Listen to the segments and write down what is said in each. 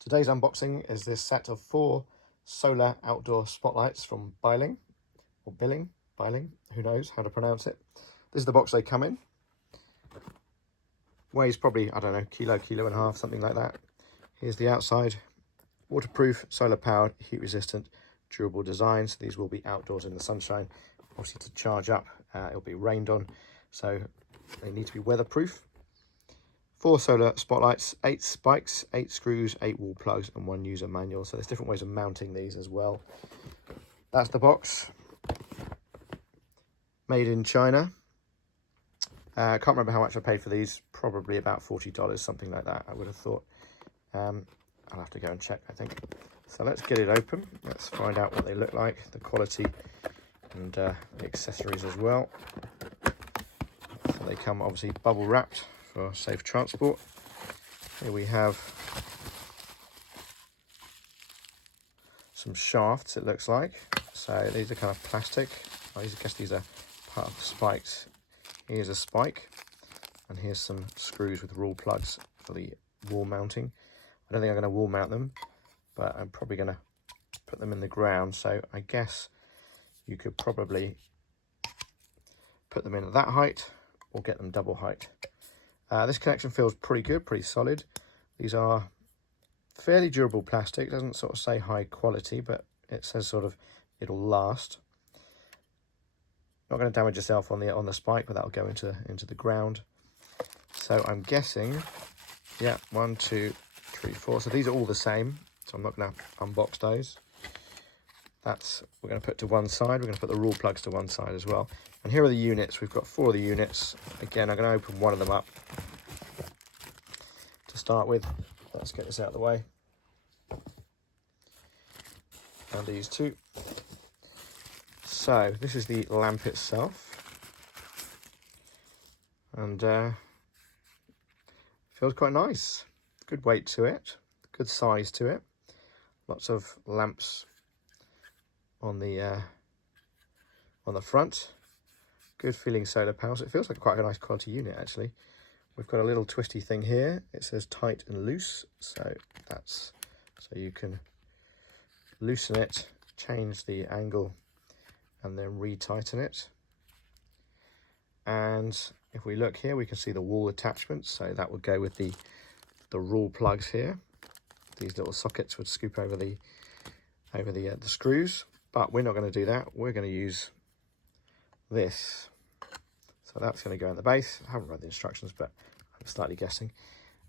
Today's unboxing is this set of 4 solar outdoor spotlights from Biling, or Biling, who knows how to pronounce it. This is the box they come in. Weighs probably, I don't know, kilo and a half, something like that. Here's the outside. Waterproof, solar powered, heat resistant, durable design. So these will be outdoors in the sunshine. Obviously to charge up, it'll be rained on, so they need to be weatherproof. 4 solar spotlights, 8 spikes, 8 screws, 8 wall plugs, and 1 user manual. So there's different ways of mounting these as well. That's the box. Made in China. I can't remember how much I paid for these. Probably about $40, something like that, I would have thought. I'll have to go and check, I think. So let's get it open. Let's find out what they look like, the quality, and the accessories as well. So they come obviously bubble wrapped for safe transport. Here we have some shafts, it looks like. So these are kind of plastic. I guess these are part of the spikes. Here's a spike, and here's some screws with rule plugs for the wall mounting. I don't think I'm going to wall mount them, but I'm probably going to put them in the ground. So I guess you could probably put them in at that height or get them double height. This connection feels pretty good, pretty solid. These are fairly durable plastic. It doesn't sort of say high quality, but it says sort of it'll last. Not going to damage yourself on the spike, but that'll go into the ground. So I'm guessing, yeah, 1, 2, 3, 4. So these are all the same. So I'm not going to unbox those. We're going to put to one side. We're going to put the rule plugs to one side as well. And here are the units. We've got 4 of the units. Again, I'm going to open one of them up to start with. Let's get this out of the way. And these 2. So this is the lamp itself. And feels quite nice. Good weight to it. Good size to it. Lots of lamps on the front. Good feeling solar power. So it feels like quite a nice quality unit actually. We've got a little twisty thing here. It says tight and loose. So you can loosen it, change the angle, and then retighten it. And if we look here, we can see the wall attachments. So that would go with the rule plugs here. These little sockets would scoop over the screws. But we're not going to do that. We're going to use this. So that's going to go in the base. I haven't read the instructions, but I'm slightly guessing.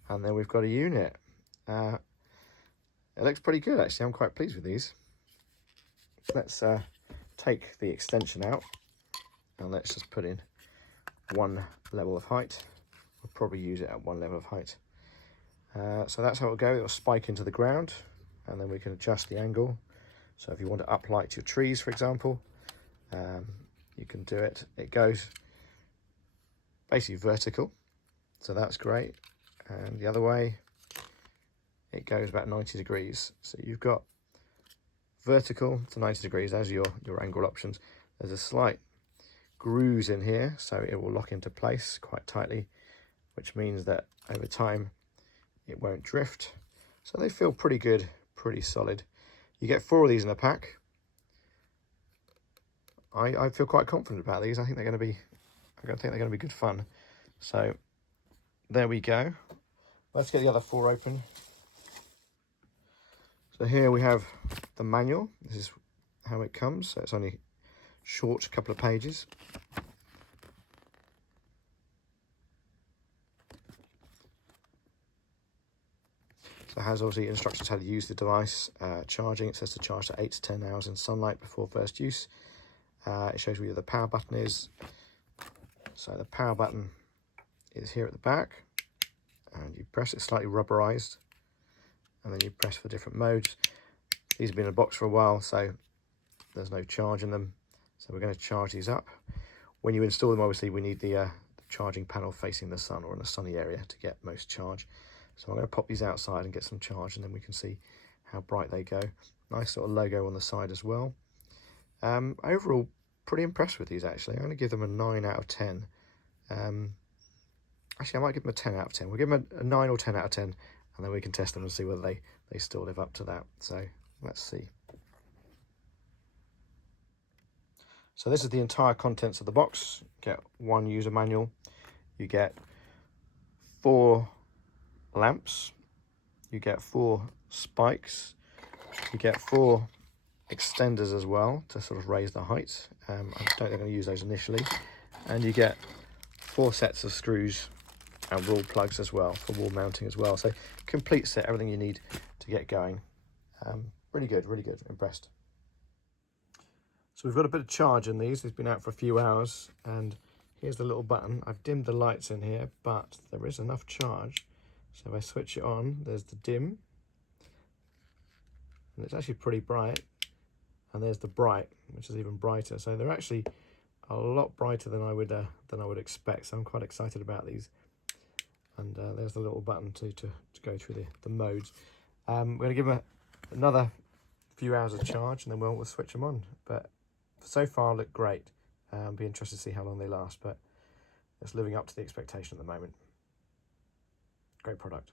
And then we've got a unit. It looks pretty good, actually. I'm quite pleased with these. Let's take the extension out, and let's just put in 1 level of height. We'll probably use it at 1 level of height. So that's how it'll go. It'll spike into the ground, and then we can adjust the angle. So if you want to uplight your trees, for example, you can do it. It goes basically vertical, so that's great. And the other way, it goes about 90 degrees. So you've got vertical to 90 degrees as your angle options. There's a slight grooves in here, so it will lock into place quite tightly, which means that over time it won't drift. So they feel pretty good, pretty solid. You get 4 of these in a pack. I feel quite confident about these. I think they're going to be good fun. So there we go. Let's get the other 4 open. So here we have the manual. This is how it comes. So it's only short, couple of pages. So it has obviously instructions how to use the device. Charging, it says to charge to 8 to 10 hours in sunlight before first use. It shows you where the power button is. So the power button is here at the back, and you press it, slightly rubberized, and then you press for different modes. These have been in a box for a while, so there's no charge in them. So we're going to charge these up. When you install them, obviously we need the charging panel facing the sun or in a sunny area to get most charge. So I'm going to pop these outside and get some charge, and then we can see how bright they go. Nice sort of logo on the side as well. Overall, pretty impressed with these actually. I'm going to give them a 9 out of 10. Actually, I might give them a 10 out of 10. We'll give them a 9 or 10 out of 10 and then we can test them and see whether they still live up to that. So let's see. So this is the entire contents of the box. You get one user manual, you get 4 lamps, you get 4 spikes, you get 4 extenders as well to sort of raise the height. I don't think I'm going to use those initially. And you get 4 sets of screws and wall plugs as well for wall mounting as well. So complete set, everything you need to get going. Really good, impressed. So we've got a bit of charge in these. They've been out for a few hours, and here's the little button. I've dimmed the lights in here, but there is enough charge. So if I switch it on, there's the dim, and it's actually pretty bright. And there's the bright, which is even brighter. So they're actually a lot brighter than I would expect. So I'm quite excited about these. And there's the little button to go through the modes. We're going to give them another few hours of charge, and then we'll switch them on. But so far, look great. Be interested to see how long they last, but it's living up to the expectation at the moment. Great product.